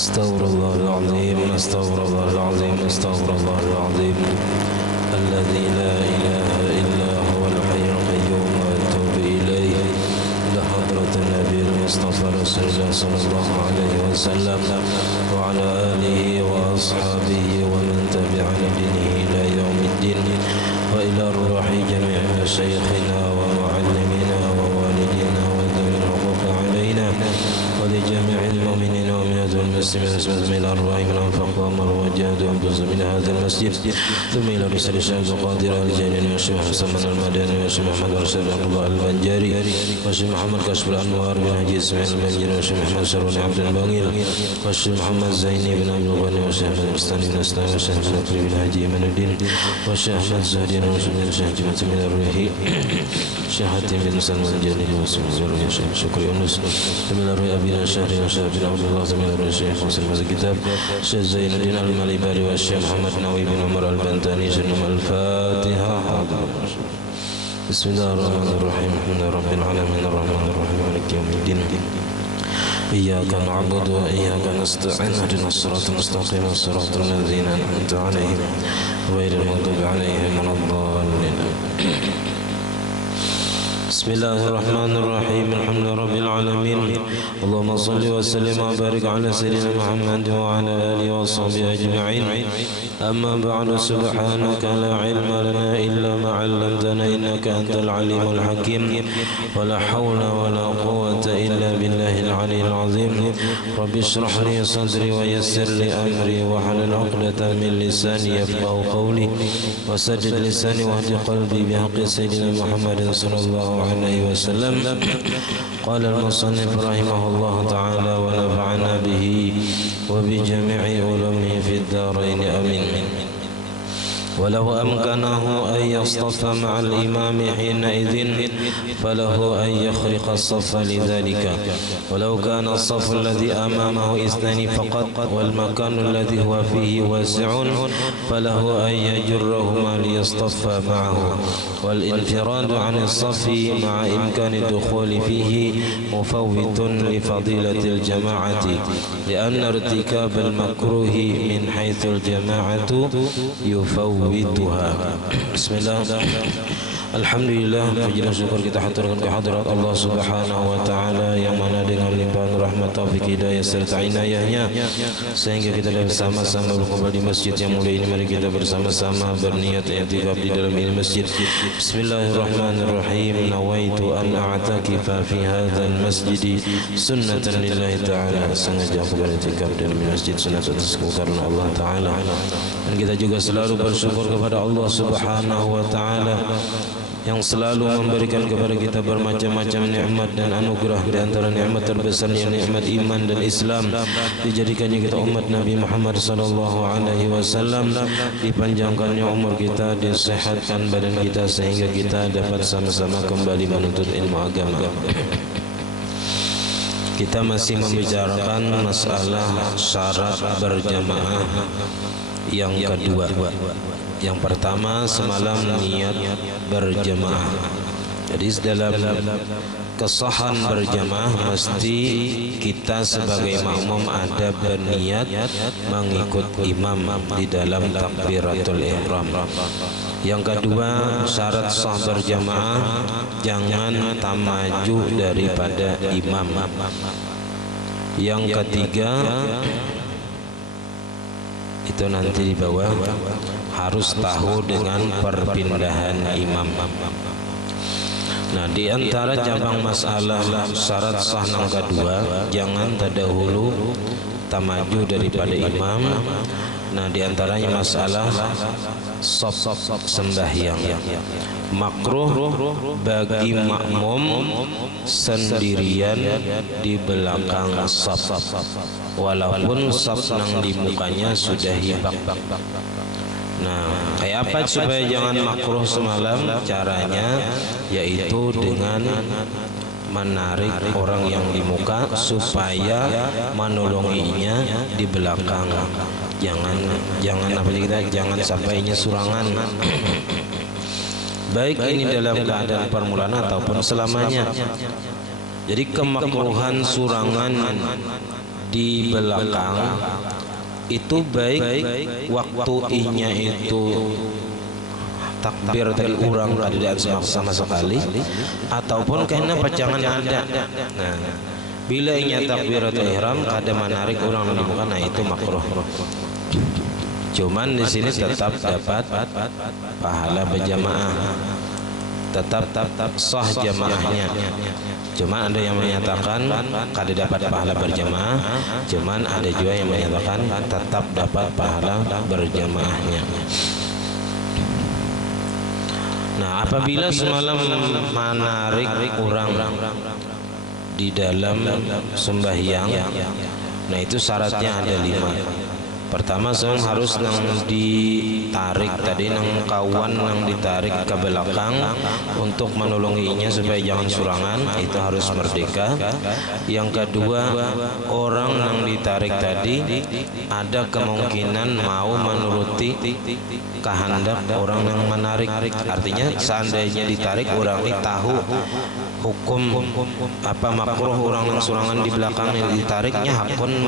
استغفر الله العظيم استغفر الله العظيم استغفر الله العظيم الذي لا إله إلا هو الحي القيوم وأتوب إليه إلى حضرة النبي المصطفى رسول الله صلى الله عليه وسلم وعلى آله وأصحابه ومن تبع دينه إلى يوم الدين وإلى أرواح جميع مشايخنا ومعلمنا ووالدينا وذوي الحقوق علينا ولجميع المؤمنين والمؤمنات والمسلمين والمسلمين الأرواح من أنفقوا وأمروا وجاهدوا أنفسهم من هذا المسجد ثم إلى رسال الشيخ القادر الجيلاني والشيخ حسن المدني والشيخ محمد رشيد عبد الله البنجاري والشيخ محمد كشف الأنوار بن حجي إسماعيل البنجاري والشيخ محمد شرون عبد الباقر والشيخ محمد زيني بن عبد الغني والشيخ محمد مستاني بن أسلام والشيخ محمد بن حجي إيمان الدين والشيخ أحمد زهدي والشيخ جمعة من الريحي الشيخ حاتم بن سلمان الجليل والشيخ شكري يونس من الريحي أبينا الشهري والشيخ بن عبد الله من الشيخ مسلم الكتاب الشيخ زين الدين الماليباري والشيخ محمد نووي بن عمر البنتاني جنم الفاتحة. بسم الله الرحمن الرحيم الحمد لله رب العالمين الرحمن الرحيم مالك يوم الدين إياك نعبد وإياك نستعين اهدنا الصراط المستقيم صراط الذين أنعمت عليهم غير المغضوب عليهم ولا الضالين. بسم الله الرحمن الرحيم الحمد لله رب العالمين اللهم صل وسلم وبارك على سيدنا محمد وعلى آله وصحبه أجمعين. أما بعد سبحانك لا علم لنا إلا ما علمتنا إنك أنت العليم الحكيم ولا حول ولا قوة إلا بالله العلي العظيم. رب اشرح لي صدري ويسر لي أمري واحلل عقدة من لساني يفقهوا قولي وسدد لساني واهد قلبي بحق سيدنا محمد صلى الله عليه وسلم. قال المصنف رحمه الله تعالى ونفعنا به وبجميع علومه في الدارين آمين. ولو أمكنه أن يصطف مع الإمام حينئذ فله أن يخرق الصف لذلك ولو كان الصف الذي أمامه اثنان فقط والمكان الذي هو فيه واسع فله أن يجرهما ليصطف معه والانفراد عن الصف مع إمكان الدخول فيه مفوت لفضيلة الجماعة لأن ارتكاب المكروه من حيث الجماعة يفوتها. Bismillah. Alhamdulillah, puji dan syukur kita haturkan kehadirat Allah Subhanahu wa taala yang mana dengan limpahan rahmat taufik hidayah serta inayahnya sehingga kita bersama-sama berkumpul di masjid yang mulia ini. Mari kita bersama-sama berniat i'tikaf di dalam ini masjid. Bismillahirrahmanirrahim. Nawaitu an a'takifa fi hadzal masjid sunnatan lillahi ta'ala. Sengaja aku beriktikaf dalam masjid sunat karena Allah taala. Dan kita juga selalu bersyukur kepada Allah Subhanahu wa taala yang selalu memberikan kepada kita bermacam-macam nikmat dan anugerah. Di antara nikmat terbesarnya nikmat iman dan Islam, dijadikannya kita umat Nabi Muhammad sallallahu alaihi wasallam, dipanjangkannya umur kita, disehatkan badan kita sehingga kita dapat sama-sama kembali menuntut ilmu agama. Kita masih membicarakan masalah syarat berjamaah yang kedua. Yang pertama semalam niat berjamaah. Jadi dalam kesahan berjamaah mesti kita sebagai makmum ada berniat mengikut imam di dalam takbiratul ihram. Yang kedua syarat sah berjamaah jangan tamaju daripada imam. Yang ketiga itu nanti di bawah harus tahu dengan perpindahan imam. Nah, di antara cabang masalah syarat sah yang kedua jangan terdahulu tamaju daripada imam. Nah, di antaranya masalah shaf sembahyang. Makruh bagi makmum sendirian di belakang shaf walaupun shaf yang di mukanya sudah hibak. Nah, kayak apa supaya jangan makruh semalam? Caranya yaitu dengan menarik orang yang di muka supaya menolonginya di belakang. Jangan sampainya surangan. Baik ini dalam keadaan permulaan ataupun selamanya. Jadi kemakruhan surangan di belakang itu baik waktu inya itu takbir tadi urang tidak sama sekali ataupun karena pacangan ada. Nah, bila inya takbiratul ihram kada menarik urang di muka, nah itu makruh. Cuman di sini tetap dapat pahala berjamaah, tetap sah jamaahnya. Cuman ada yang menyatakan kada dapat pahala berjamaah, cuman ada juga yang menyatakan tetap dapat pahala berjamaahnya. Nah, apabila semalam menarik orang di dalam sembahyang, nah itu syaratnya ada 5. Pertama, harus nang ditarik tadi, nang kawan nang ditarik ke belakang untuk menolonginya supaya jangan surangan, itu harus merdeka. Yang kedua, orang nang ditarik tadi ada kemungkinan mau menuruti kehendak orang yang menarik. Artinya seandainya ditarik orang ini tahu hukum apa makruh orang yang surangan di belakang yang ditariknya, hakun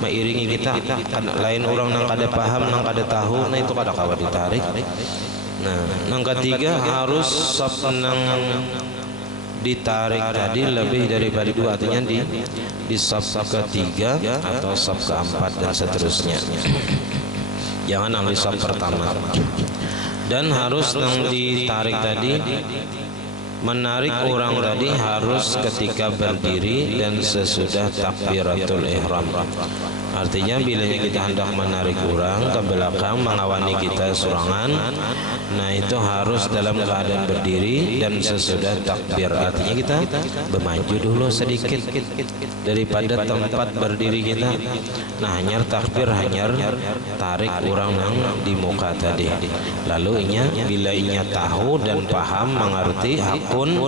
meiringi kita. Lain orang yang kada paham, yang kada tahu, nah itu kada kawan ditarik. Nah, yang ketiga harus sop nang ditarik tadi lebih daripada 2, artinya di sop ketiga atau sop keempat dan seterusnya. Jangan ambil sop pertama. Dan harus yang ditarik tadi, menarik orang tadi harus ketika berdiri dan sesudah takbiratul ihram. Artinya bila kita hendak menarik orang ke belakang mengawani kita surangan, nah itu harus dalam keadaan berdiri dan sesudah takbir. Artinya kita bermaju dulu sedikit daripada tempat berdiri kita. Nah, hanya takbir, hanya tarik orang yang di muka tadi. Lalu bila inya tahu dan paham mengerti hakun,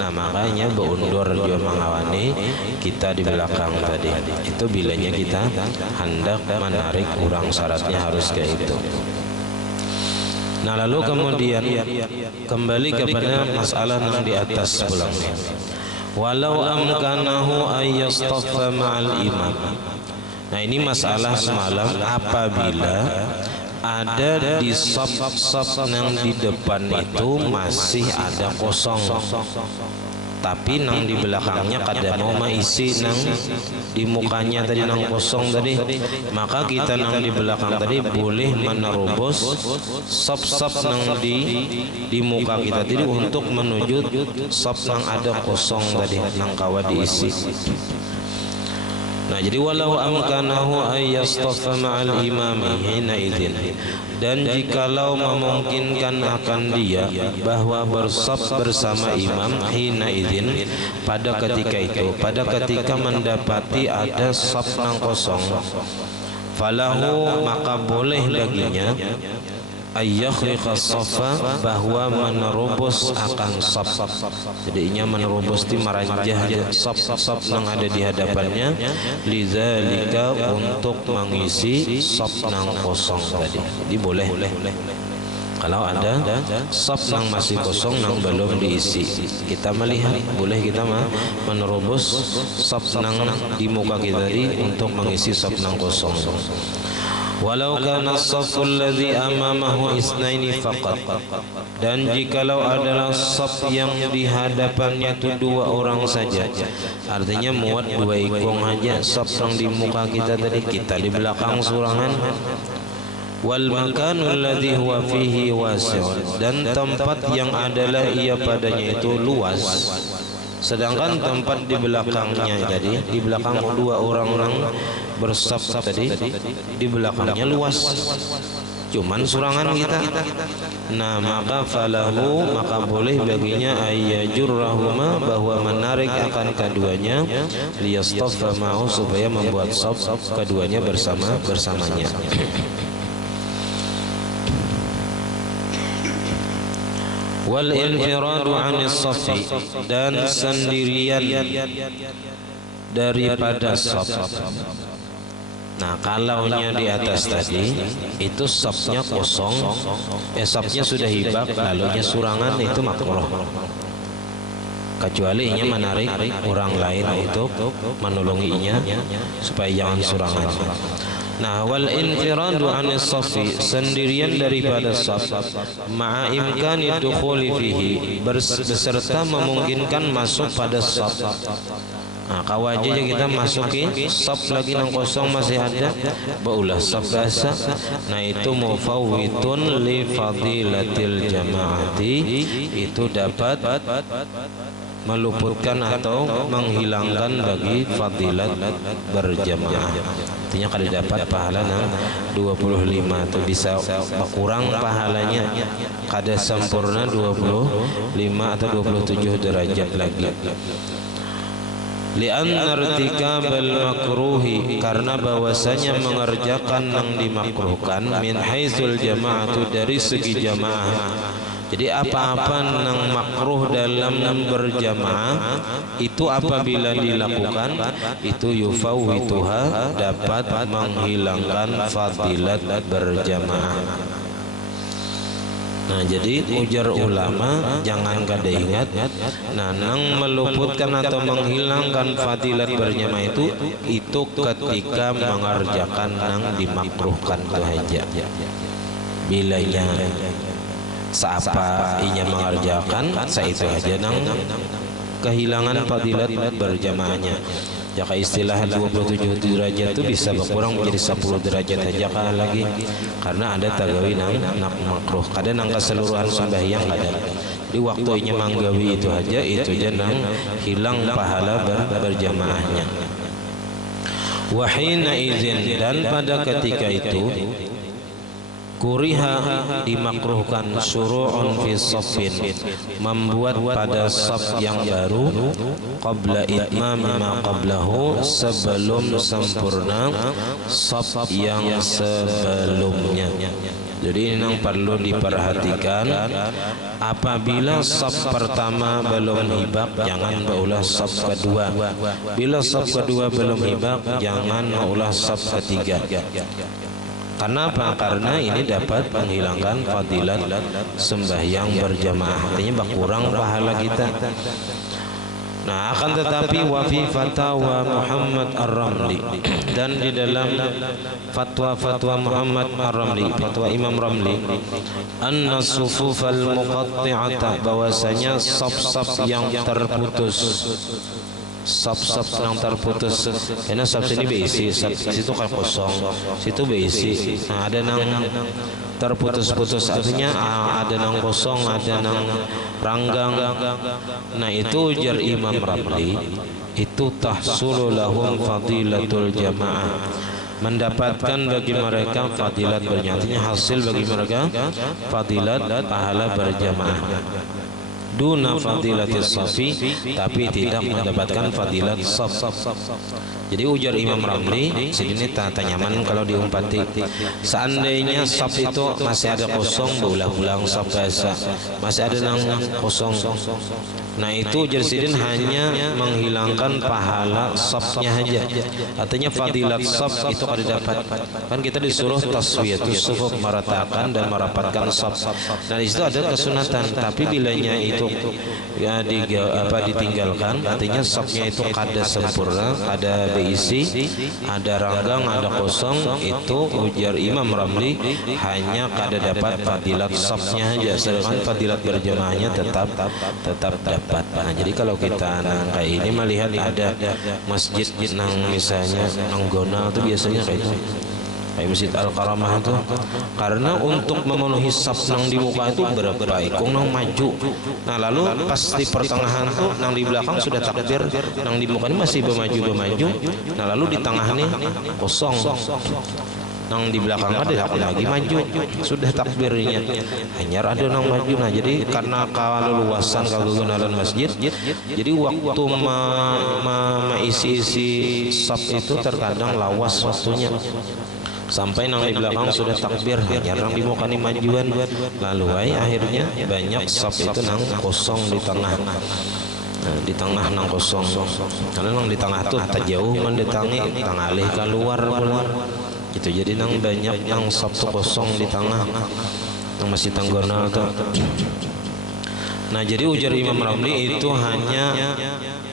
nah makanya beundur dia mengawani kita di belakang tadi. Itu bilanya kita hendak menarik orang, syaratnya harus kayak itu. Nah, lalu kemudian kembali kepada masalah yang di atas pulangnya. Walau amkanahu ayyastaffa ma'al imam. Nah, ini masalah semalam apabila ada di sop-sop yang di depan itu masih ada kosong, tapi nang di belakangnya kada mau mengisi nang di mukanya tadi nang kosong tadi, maka kita nang di belakang tadi boleh menerobos sop-sop nang di muka kita tadi untuk menuju sop nang ada kosong tadi nang kawa diisi. Nah, jadi walau amkanahu ayyastaffa ma'al imami hina idzin, dan jikalau memungkinkan akan dia bahwa bersaf bersama imam hina idzin, pada ketika itu, pada ketika mendapati ada saf yang kosong, falahu maka boleh baginya ayyakhriqa safa, bahwa menerobos akan saf. Jadinya menerobos di meranjah saf yang ada di hadapannya, lidzalika untuk mengisi saf yang kosong tadi. Jadi boleh kalau ada saf yang masih kosong yang belum diisi, kita melihat boleh kita menerobos saf yang di muka kita tadi untuk mengisi saf yang kosong. Walau kana as-saffu alladhi amamahu isnaini faqat, dan jikalau adalah saf yang di hadapannya itu 2 orang saja, artinya muat 2 ikong aja saf yang di muka kita tadi, kita di belakang surangan. Wal makanu alladhi huwa fihi wasi'un, dan tempat yang adalah ia padanya itu luas, sedangkan tempat di belakangnya, jadi di belakang 2 orang bersaf tadi, di belakangnya luas, cuman surangan kita. Nah, maka falahu maka boleh baginya ayyajurrahuma, bahwa menarik akan keduanya, liyastaffa ma'hu, supaya membuat saf keduanya bersamanya. Wal infiradu 'anis safi, dan sendirian daripada saf. Nah, kalaunya di atas tadi itu safnya kosong, safnya sudah hibak, lalunya surangan, itu makruh. kecuali inya menarik orang lain untuk menolonginya supaya jangan surangan. Nah, wal infiradu anis safi, sendirian daripada saf, ma'a imkani dukhuli fihi, beserta memungkinkan masuk pada saf. Nah, kawaja kita masukin saf lagi nang kosong masih ada, baulah saf biasa. Nah, itu mufawwitun li fadilatil jamaati, itu dapat meluputkan atau menghilangkan bagi fadilat berjamaah. Artinya kalau dapat pahala 25 atau bisa kurang pahalanya kada sempurna 25 atau 27 derajat lagi. Li'anna irtikabal makruhi, karena bahwasanya mengerjakan yang dimakruhkan, min haitsul jama'atu, dari segi jamaah. Jadi apa-apa yang makruh dalam berjamaah itu apabila dilakukan itu yufawwituha, dapat menghilangkan fadilat berjamaah. Nah, jadi ujar ulama jangan kada ingat, nah nang meluputkan atau menghilangkan fadilat berjamaah itu ketika mengerjakan yang dimakruhkan itu aja. Bilanya seapa inya mengerjakan itu aja nang kehilangan fadilat berjamaahnya. Jika istilah 27 derajat itu bisa berkurang menjadi 10 derajat saja kan lagi, karena ada tagawi nang makruh, kadang nang keseluruhan sembahyang kadang di waktunya manggawi itu aja nang hilang pahala berjamaahnya. Wahina izin, dan pada ketika itu kuriha, dimakruhkan, syuru'un fi shaffin, membuat pada shaf yang baru, qabla itmam ma qablahu, sebelum sempurna shaf yang sebelumnya. Jadi ini yang perlu diperhatikan, apabila shaf pertama belum hibak jangan maulah shaf kedua, bila shaf kedua belum hibak jangan maulah shaf ketiga. Kenapa? Karena ini dapat menghilangkan fadilat sembahyang berjamaah, artinya berkurang pahala kita. Nah, akan tetapi wa fi fatwa Muhammad Ar-Ramli, dan di dalam fatwa Muhammad Ar-Ramli, fatwa Imam Ramli, anna sufufal muqatti'ata, bahwasanya saf-saf yang terputus, saf-saf yang terputus, karena saf ini berisi, saf situ kan kosong, situ berisi. Nah, ada nang terputus-putus, artinya ada nang kosong, ada nang ranggang. Nah, itu ujar Imam Ramli, itu tahsulu lahum fadilatul jamaah, mendapatkan bagi mereka fadilat berjamaah, hasil bagi mereka fadilat pahala berjamaah. Duna fadilatis safi, tapi tidak mendapatkan fadilat saf. Jadi ujar Imam Ramli, segini tak nyaman kalau diumpati. Seandainya saf itu masih ada kosong, berulang-ulang saf biasa, masih ada nang kosong. Nah, itu ujar sidin hanya menghilangkan pahala safnya aja. Artinya fadilat saf itu kada dapat. Kan kita disuruh taswiyatus sufuf, meratakan dan merapatkan saf. Nah, di situ ada kesunatan, tapi bilanya itu ya ditinggalkan, artinya safnya itu kada sempurna, ada berisi, ada ranggang, ada kosong, itu ujar Imam Ramli hanya kada dapat fadilat safnya aja, sedangkan fadilat berjamaahnya tetap dapat. Nah, jadi kalau kita kayak ini melihat ada masjid nang misalnya nang gona itu biasanya kayak Masjid Al-Karamah itu, karena untuk memenuhi saf nang di muka itu berapa ikung nang maju. Nah, lalu pas di pertengahan tuh nang di belakang sudah takbir, nang di muka ini masih bermaju. Nah, lalu di tengah nih kosong, nang di belakang ada lagi maju, sudah takbirnya hanya ada nang maju. Nah, jadi karena keleluasan kegugunalan masjid, jadi waktu isi saf itu terkadang lawas waktunya, sampai nang di belakang sudah takbir, hanya nang di muka ini majuan, lalu akhirnya banyak saf itu nang kosong di tengah. Nah, di tengah nang kosong, karena nang di tengah tuh tak jauh mendatangi tengah alih keluar pula. Itu jadi nang banyak yang saf kosong di tengah, nang masih tanggona tuh. Nah jadi ujar Imam Ramli itu hanya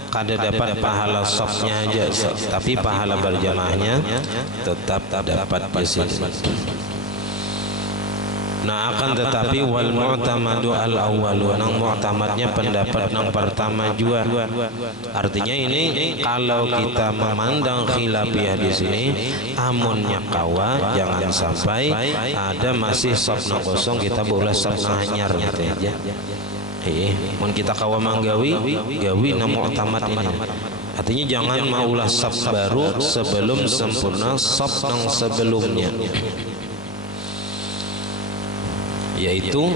kada dapat pahala safnya aja, tapi pahala berjamaahnya tetap dapat di sini. Nah akan tetapi wal mu'tamadu al awwalu, nang mu'tamadnya pendapat nang pertama juga. Artinya ini kalau kita memandang khilafiyah di sini, amunnya kawa jangan sampai ada masih saf nang kosong kita boleh saf nang hanyar gitu aja. Mun kita kawa manggawi gawi nang mu'tamad ini. Artinya jangan maulah saf baru sebelum sempurna saf nang sebelumnya. Yaitu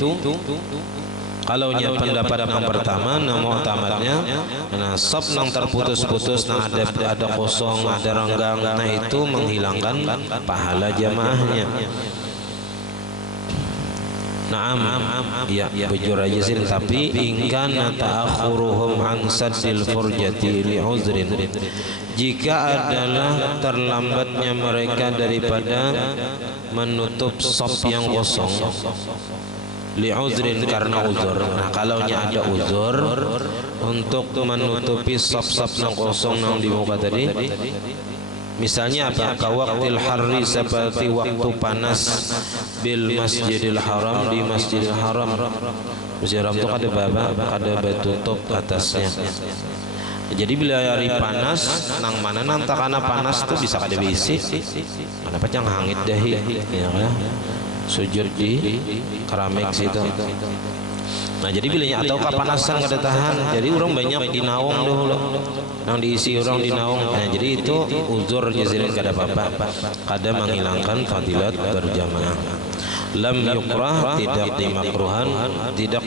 kalau nya pendapat yang pertama nang mu'tamadnya, nah saf nang terputus-putus, nah ada kosong, ada renggang, nah itu menghilangkan pahala jamaahnya. Naam, ya bujur aja sih, tapi ingkan ta'akhuruhum an saddil furjati li uzrin, jika adalah terlambatnya mereka daripada menutup saf yang kosong li uzrin karena uzur. Nah kalau ada uzur untuk menutupi saf-saf yang kosong yang di muka tadi, misalnya apa? Kawaktil harri, seperti waktu panas bil masjidil haram, di masjidil haram. Masjidil haram itu ada baba, ada batutup atasnya. Jadi bila hari panas nang mana nang takana panas itu bisa kada bisi. Kenapa cang hangit dahi ya kan? Sujud di keramik situ. Nah jadi bilanya atau kapanasan kada tahan, jadi orang banyak di naung dulu, yang diisi orang di naung. Nah jadi itu uzur jazirin kada apa-apa, kada menghilangkan fadilat berjamaah. Lam yukrah, tidak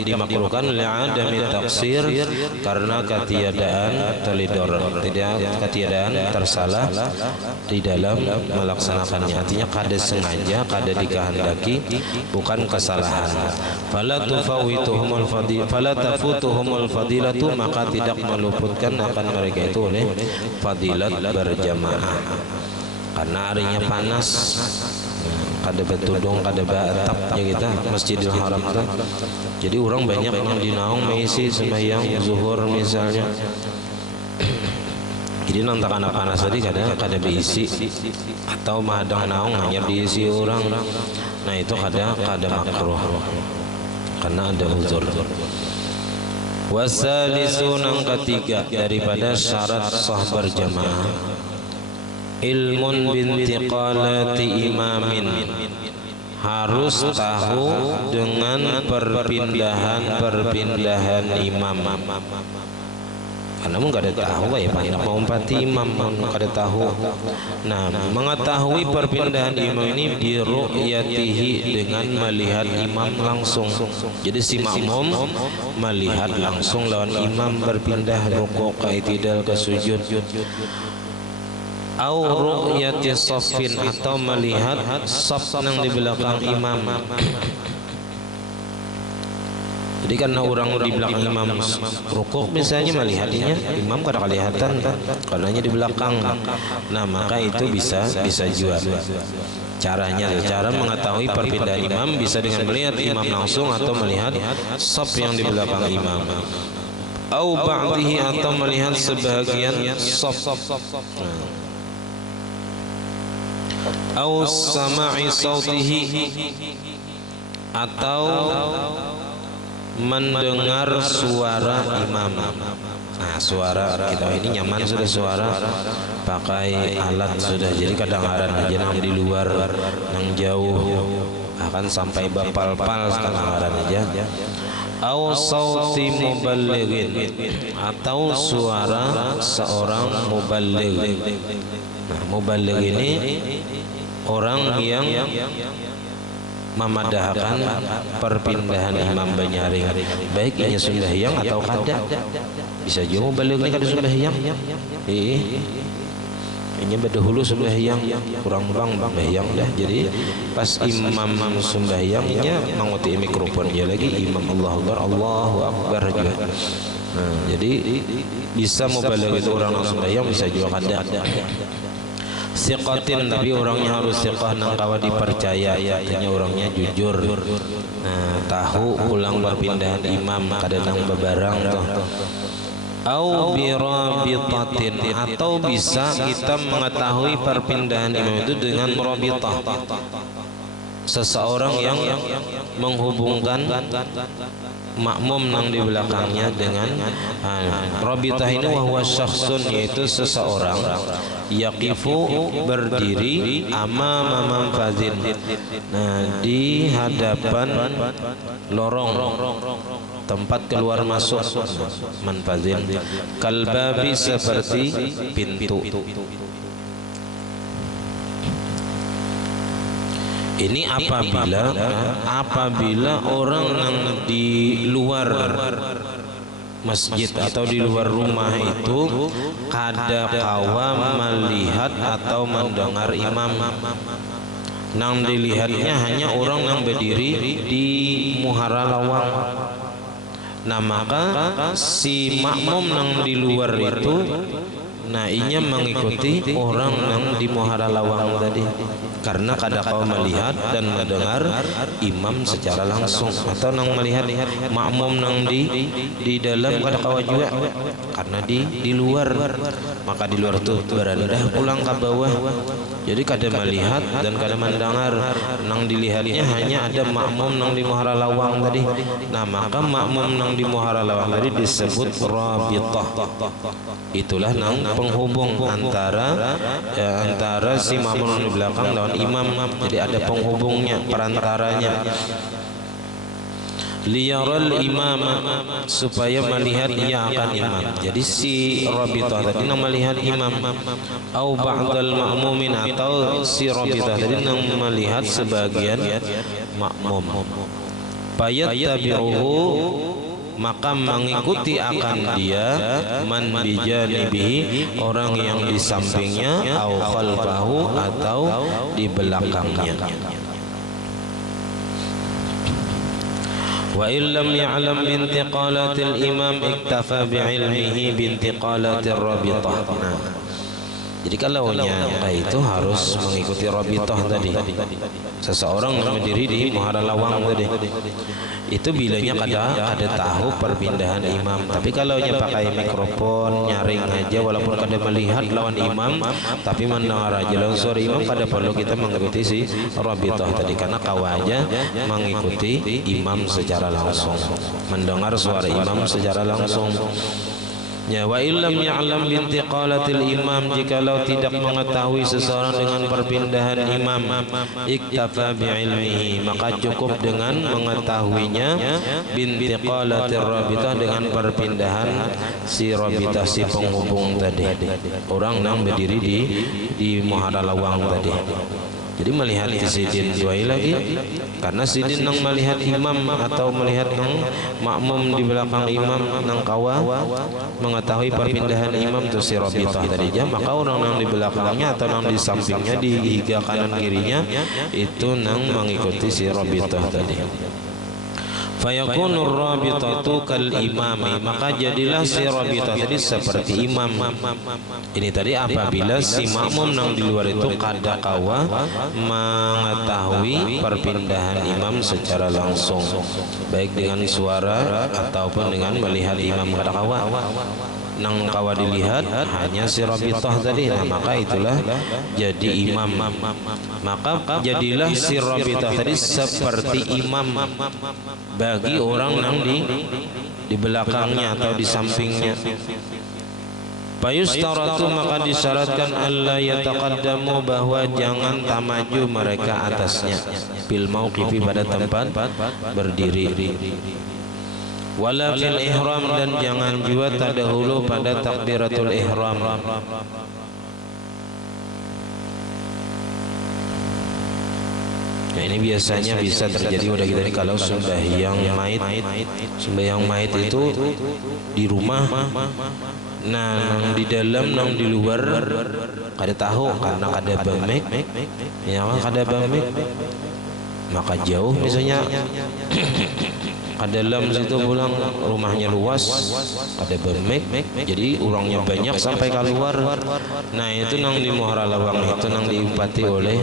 dimakruhkan li'adami taksir, karena ketiadaan telidor, ketiadaan tersalah di dalam melaksanakannya. Artinya kada sengaja, kada dikehendaki, bukan kesalahan. Fala tafutuhumul fadilatu, maka tidak meluputkan akan mereka itu oleh fadilat berjamaah. Karena harinya panas, kada betudung, kada batap ya kita Masjidil Haram itu. Jadi orang banyak yang di naung mengisi sembahyang zuhur misalnya. Jadi nanti karena panas tadi kada diisi, atau mahadang naung hanya diisi orang. Nah itu kada makruh karena ada uzur. Wasalisun yang ketiga daripada syarat sah berjamaah, ilmun bintiqalati imamin, harus tahu dengan perpindahan imam. Karena mun kada tahu ya banyak mau umpati imam kada tahu. Nah, mengetahui perpindahan imam ini diru'yatihi, dengan melihat imam langsung. Jadi si makmum melihat langsung lawan imam berpindah rukuk ke i'tidal ke sujud. Au ru'yati shaffin, atau melihat shaf yang di belakang imam. Jadi karena orang di belakang imam rukuk misalnya melihatnya, imam kada kelihatan karenanya di belakang. Nah maka itu bisa juga caranya. Cara mengetahui perpindahan imam bisa dengan melihat imam langsung, atau melihat shaf yang di belakang imam. Au ba'dihi, atau melihat sebagian shaf. Au sama'i sautihi, atau mendengar suara imam. Nah suara kita ini nyaman sudah, suara pakai alat sudah, jadi kadang-kadang aja nang di luar, nang jauh akan sampai bapal-pal kadang-kadang aja. Au sauti muballighin, atau suara seorang muballigh. Nah muballigh ini orang yang memadahkan perpindahan imam banyaring, baik inya sembahyang atau kada. Bisa juga muballigh ini kada sembahyang, inya berdahulu sembahyang kurang bang sembahyang dah. Jadi pas imam sembahyang inya menguti mikrofon dia lagi, imam Allahu Akbar juga. Nah, jadi bisa muballigh itu orang sembahyang, bisa juga kada. siqatin, tapi orangnya harus siqah nang kawa dipercaya, artinya orangnya jujur. Nah, tahu ulang perpindahan imam kadang bebarang tuh. Au birabitatin, atau bisa kita mengetahui perpindahan imam itu dengan rabitah, seseorang yang menghubungkan makmum nang di belakangnya dengan rabitah ini. Wahwa syakhsun, yaitu seseorang yaqifu, berdiri amama manfazin, nah di hadapan lorong tempat keluar masuk, manfazin, kalbabi, seperti pintu. Ini apabila orang yang di luar masjid atau di luar rumah itu kada kawa melihat atau mendengar imam, nang dilihatnya hanya orang yang berdiri di muhara lawang. Nah, maka si makmum yang di luar itu, nah inya mengikuti orang yang di muhara lawang tadi, karena kada kau melihat dan mendengar imam secara langsung, atau nang melihat makmum nang di dalam kada kau juga, karena di luar. Maka di luar itu berendah pulang ke bawah, jadi kada melihat dan kada mendengar. Nang dilihatnya hanya ada makmum nang di muhara lawang tadi. Nah, maka makmum nang di muhara lawang tadi disebut rabitah. Itulah nang penghubung antara si makmum di belakang lawan imam. Jadi ada penghubungnya, perantaranya. Liyaral imam, supaya melihat ia akan imam. Jadi si rabitah tadi nang melihat imam. Au ba'dal ma'mumin, atau si rabitah tadi nang melihat sebagian makmum. Fayattabi'uhu, maka mengikuti akan dia, man bijanibihi, orang yang di sampingnya, au khalfahu, atau di belakangnya. Wa illam ya'lam bintiqalatil imam iktafa bi'ilmihi bintiqalatir rabitah. Nah, jadi kalau nyangka itu harus mengikuti rabitah tadi, seseorang yang berdiri di muhara lawang tadi. Itu bilanya kada tahu perpindahan imam. Tapi kalau nya pakai mikrofon nyaring aja, walaupun kada melihat lawan imam, tapi mendengar aja lawan suara imam, kada perlu kita mengikuti si rabitah tadi, karena kawaja mengikuti imam secara langsung, mendengar suara imam secara langsung. Ya, wa illam ya'lam bintiqalatil imam, jikalau tidak mengetahui seseorang dengan perpindahan imam, iktafa bi'ilmihi, maka cukup dengan mengetahuinya, bintiqalatir rabitah, dengan perpindahan si rabitah, si penghubung tadi, orang yang berdiri di muhara lawang tadi. Jadi melihat sidin duai lagi, karena sidin nang melihat imam atau melihat nang makmum di belakang imam, nang kawa mengetahui perpindahan imam tu si rabitah tadi, maka orang nang di belakangnya atau nang di sampingnya, di higa kanan kirinya, itu nang mengikuti si rabitah tadi. Fayakunur rabitatu kal imami, maka jadilah si rabitah tadi seperti imam. Ini tadi apabila si makmum nang di luar itu kada kawa mengetahui perpindahan imam secara langsung, baik dengan suara ataupun dengan melihat imam kada kawa. Nang kawa dilihat hanya si rabitah tadi, nah maka itulah jadi imam. Maka jadilah si rabitah tadi seperti imam bagi orang nang di belakangnya atau di sampingnya. Fayustaratu, maka disyaratkan alla yataqaddamu, bahwa jangan tamaju mereka atasnya, bil mauqifi, pada tempat berdiri. Wala fil ihram, dan jangan juga terdahulu pada takbiratul ihram. Nah, ini biasanya bisa terjadi pada kita ini kalau sembahyang mait itu di rumah. Nah, nang di dalam nang di luar kada tahu, karena kada bamik, ya kada bamik, maka jauh misalnya Kada dalam situ pulang rumahnya luas, kada bemek, jadi orangnya banyak sampai keluar. Nah itu nang di Muara Lawang itu nang diumpati oleh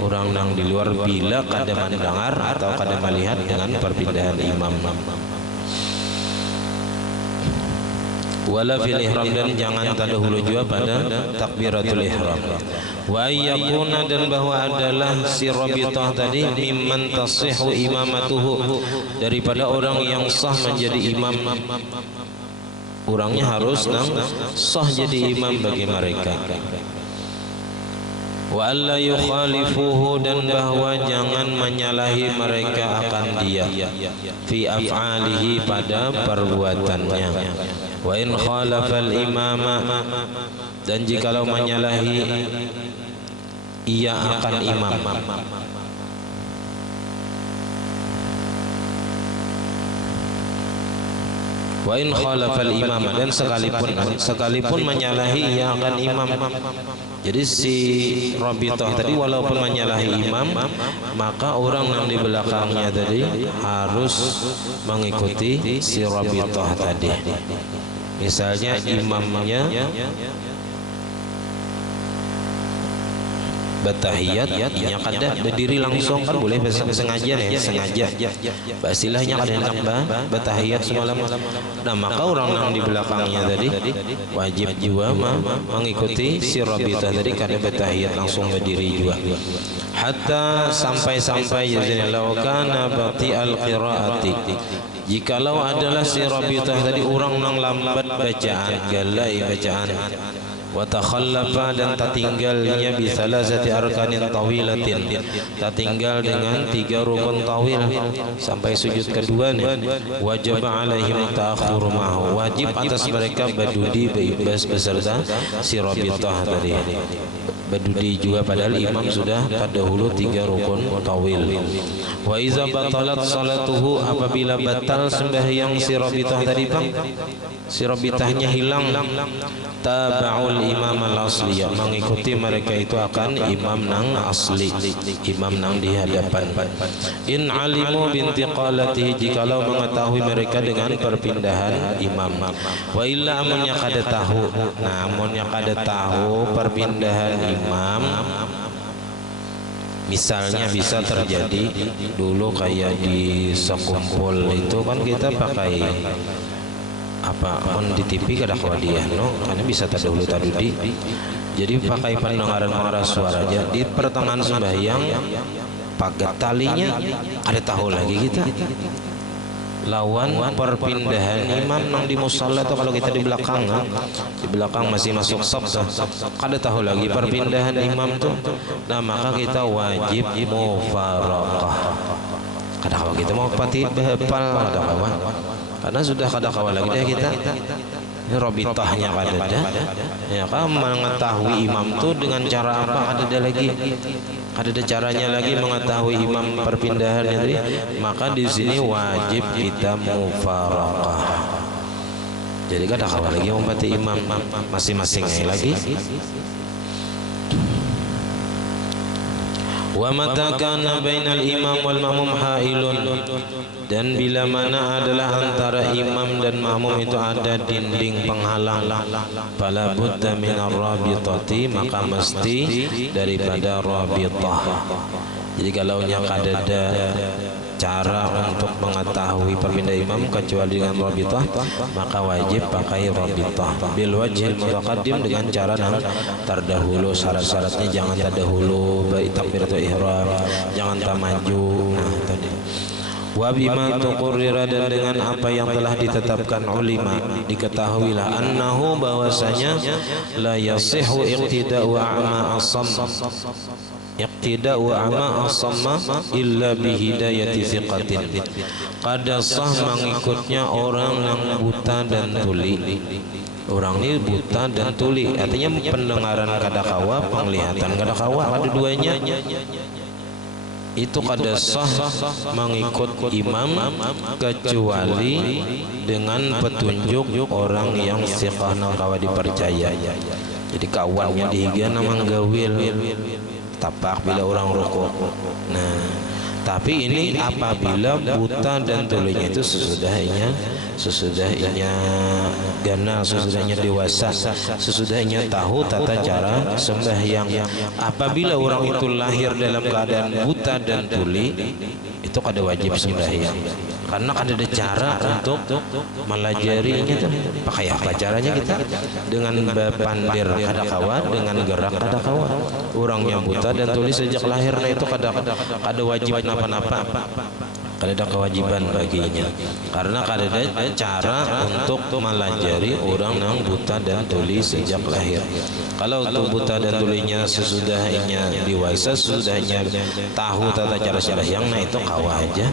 orang nang di luar bila kada mendengar atau kada melihat dengan perpindahan imam. Wala fil ihram, dan jangan terdahulu juga pada takbiratul ihram. Wa yakuna, dan bahwa adalah si Rabithah tadi mimman tasihhu imamatuhu, daripada orang yang sah menjadi imam. Orangnya harus nang sah jadi imam bagi mereka. Wa alla yukhalifuhu, dan bahwa jangan menyalahi mereka akan dia fi af'alihi, pada perbuatannya. Wa in khalafal imama, dan jikalau menyalahi ia akan imam. Wa in khalafal imama, dan sekalipun menyalahi ia akan imam. Jadi si Rabithah tadi walaupun menyalahi imam, maka orang yang di belakangnya tadi harus mengikuti si Rabithah tadi. Misalnya imamnya batahiyat, nya kada berdiri langsung, kan boleh sengaja ya, sengaja basilahnya kada nambah batahiyat semalam. Nah maka orang yang di belakangnya tadi wajib juga mengikuti si Rabithah tadi kada batahiyat langsung berdiri juga. Hatta sampai yazina kana bati al-qiraati, jikalau adalah si Rabithah tadi orang nang lambat bacaan, galai bacaan. Wa takhallafa, dan tertinggalnya bi salasati arkanin tawilatin, tertinggal dengan 3 rukun tawil sampai sujud kedua nih. Wajib alaihim ta'khuru ma'hu, wajib atas mereka badudi bebas beserta si Rabithah tadi. Badudi juga padahal imam sudah terdahulu 3 rukun tawil. Wa iza batalat salatuhu, apabila batal sembahyang si Rabithah tadi bang, si Rabithahnya hilang, taba'ul imam al-asli, mengikuti mereka itu akan imam nang asli, imam nang di hadapan. In alimu bintiqalatihi, jikalau mengetahui mereka dengan perpindahan imam. Wa illa amunnya kada tahu, nah amunnya kada tahu perpindahan imam, misalnya bisa terjadi dulu kayak di sekumpul itu kan kita pakai apa on di TV kada kawadiah no, karena bisa terdahulu tadudi, jadi pakai pendengaran pengeras suara aja di pertengahan sembahyang pagat talinya ada tahu lagi kita lawan perpindahan imam nang di musalla atau kalau kita di belakang masih masuk saf kada tahu lagi perpindahan imam tuh. Nah maka kita wajib mufaraqah, kada kalau kita mau pati behepal kada kawan, karena sudah kada kawal lagi deh kita. Ini Rabithahnya kada ada, ya kan mengetahui imam tuh dengan cara apa kada ada lagi, kada ada caranya lagi mengetahui imam perpindahannya tadi. Maka di sini wajib kita mufaraqah. Jadi kada kawal lagi umpati imam masing-masing lagi. Wa mata kana bainal imam wal ma'mum hailun, dan bila mana adalah antara imam dan makmum itu ada dinding penghalang, fala budda min ar-rabithati, maka mesti daripada Rabithah. Jadi kalau yang kada ada cara untuk mengetahui perpindahan imam kecuali dengan Rabithah, maka wajib pakai Rabithah bil wajhil mutaqaddim, dengan cara yang terdahulu. Syarat-syaratnya jangan terdahulu baik takbiratul ihram, jangan tamaju. Nah tadi wa bima tuqurrira, dan dengan apa yang telah ditetapkan ulama, diketahuilah annahu, bahwasanya la yasihhu iqtida'u a'ma asam, iqtida'u a'ma asamma illa bihidayati thiqatin, kada sah mengikutnya orang yang buta dan tuli. Orang ini buta dan tuli, artinya pendengaran kada kawa, penglihatan kada kawa, ada duanya. Itu kada sah mengikut imam kecuali dengan petunjuk orang yang thiqah nang kawa dipercaya. Jadi kawannya dihigian namang gawil tapak bila orang rokok. Nah Tapi ini apabila buta dan tulinya itu sesudahnya ganal, sesudahnya dewasa, sesudahnya tahu tata cara sembahyang. Apabila orang itu lahir dalam keadaan buta dan tuli, itu kada wajib sembahyang. Karena kan ada cara untuk melajarinya tuh. Pakai apa caranya kita? Dengan pandir kada kawa, dengan gerak kada kawa. Orang yang buta dan tuli sejak lahirnya itu kada wajib napa-napa. Kada ada kewajiban baginya. Karena kada ada cara untuk melajari orang yang buta dan tuli sejak lahir. Kalau itu buta dan tulinya sesudahnya dewasa, sesudahnya tahu tata cara sembahyang, nah itu kawa aja.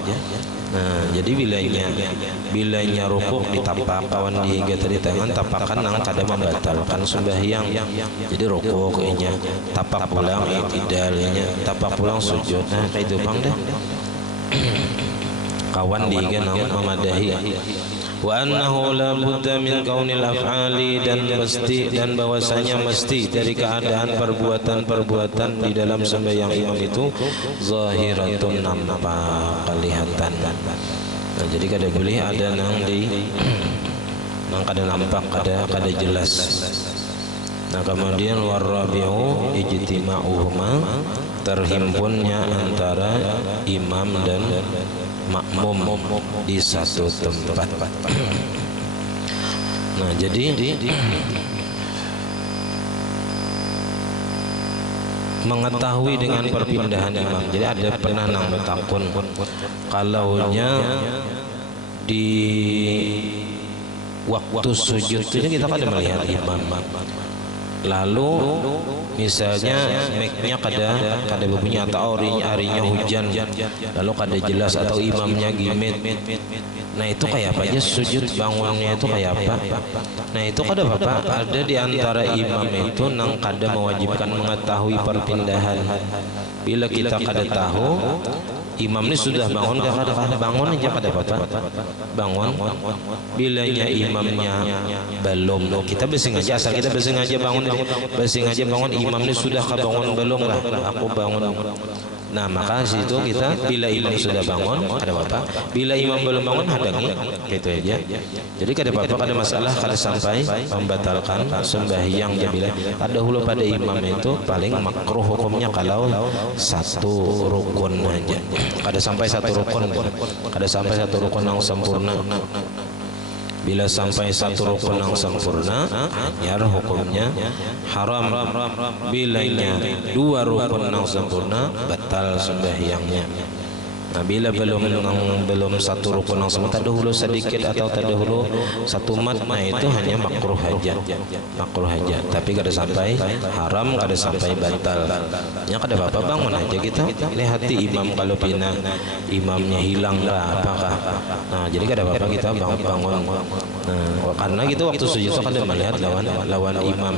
Nah, jadi bilanya rukuk ditapak kawan dihiga tadi tangan tapakan nang kada membatalkan sembahyang. Jadi rukuk nya tapak pulang itidalnya, tapak pulang sujud. Nah, kayak itu bang dah. Kawan dihiga nang memadahi. Wa annahu la budda min kaunil af'ali, dan bahwasanya mesti dari keadaan perbuatan-perbuatan di dalam sembahyang imam itu zahiratun, nampak kelihatan. Nah, jadi kada boleh ada nang kada nampak, kada jelas. Nah, kemudian warabi'u ijtima'uhuma, terhimpunnya antara imam dan makmum di satu tempat. Nah, jadi mengetahui dengan perpindahan imam. Jadi ada pernah nang bertakun kalaunya di waktu sujud itu kita kan melihat imam, lalu misalnya mic-nya kada berbunyi atau harinya hujan, lalu kada jelas atau imamnya gimit. Nah, itu kayak apa aja sujud bangunnya itu kayak apa? Nah, itu kada apa-apa. Ada di antara imam itu nang kada mewajibkan mengetahui perpindahan. Bila kita kada tahu imam ini sudah bangun, kada bangun aja kada apa-apa. Bangun. Bilanya imamnya belum, kita besing aja, asal kita besing aja bangun, imam ini sudah kebangun belum lah, aku bangun. Nah, maka situ kita bila imam sudah bangun ada apa? Bila imam belum bangun hadangi, gitu aja. Jadi kada apa-apa, kada masalah, kada sampai membatalkan sembahyang. Bila ada hulu pada imam itu paling makruh hukumnya kalau satu rukun aja. Kada sampai satu rukun yang sempurna. Bila sampai satu rukun yang sempurna, ya hukumnya haram. Bilanya dua rukun yang sempurna, batal sembahyangnya. Nah, bila belum satu rukun yang sempurna, terdahulu sedikit atau terdahulu satu mat, nah itu hanya makruh aja. Tapi kada sampai haram, kada sampai batal. Ya kada apa-apa, bangun aja kita lihati imam, kalau pina imamnya hilang lah apakah. Nah, jadi kada apa-apa kita bangun. Nah, karena gitu waktu sujud kada melihat lawan imam.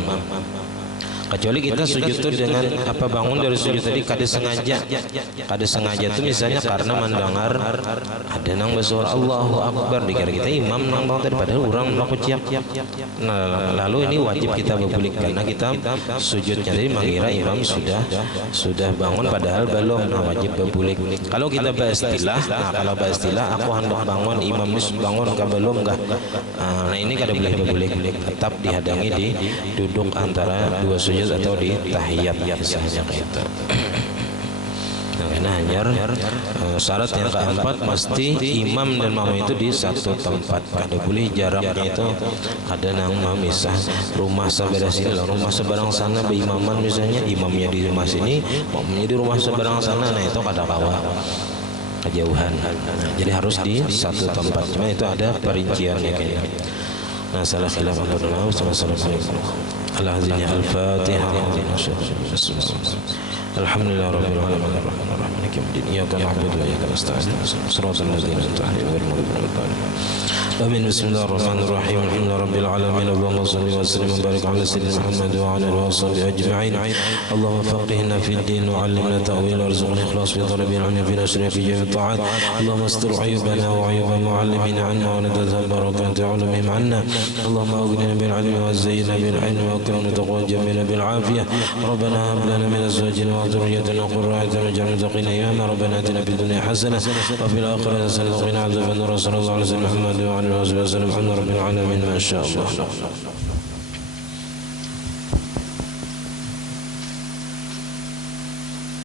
Kecuali kita sujud itu dengan apa, bangun dari sujud tadi kada sengaja itu misalnya karena mendengar ada nang bersuara Allahu Akbar, dikira kita imam nang bangun tadi padahal orang melakukan ciak. Nah, lalu ini wajib kita berbulik karena kita sujudnya tadi mengira imam sudah bangun padahal belum. Nah, wajib berbulik. Kalau kita beristilah, aku hendak bangun, imam ini bangun kah belum kah? Nah, ini kada boleh berbulik, tetap dihadangi di duduk antara dua sujud atau di tahiyat misalnya kayak itu. Nah, hanya syarat yang keempat, mesti imam dan makmum itu di satu tempat. Kada boleh jaraknya itu ada nang memisah. Rumah sebelah sini, rumah seberang sana berimaman misalnya, imamnya di rumah sini, makmumnya di rumah seberang sana. Nah, itu kada kawa, kejauhan. Nah, jadi harus di satu tempat. Cuma itu ada perinciannya kayaknya. Nah, salah khilaf antara ulama. Assalamualaikum. Al-Fatihah. Alhamdulillah rabbil alamin arrahmanir rahim maliki yaumiddin iyyaka na'budu wa iyyaka nasta'in shiratal ladzina an'amta 'alaihim ghairil maghdubi 'alaihim. Amin. Bismillahirrahmanirrahim. Alhamdulillah rabbil alamin. Allahumma shalli wa sallim wa barik ala sayyidina Muhammad wa ala alihi wa sahbihi ajma'in. Allahumma faqihna fid din wa 'allimna ta'wil warzuqna ikhlas fi talabil 'ilmi fi nasri fi jami' ta'at. Allahumma astur 'ayubana wa 'ayuba mu'allimina 'anna wa la tadhhab barakatu 'ulumihim 'anna. Allahumma aghnina bil 'ilmi wa zayyinna bil 'ilmi wa akrimna taqwa jamilna bil 'afiyah. Rabbana hab lana min azwajina wa dhurriyyatina qurrata a'yun waj'alna muttaqina إماما ربنا آتنا في الدنيا حسنة وفي الآخرة حسنة وقنا عذاب النار صلى الله عليه وسلم محمد وعلى آله وصحبه وسلم الحمد لله رب العالمين ما شاء الله.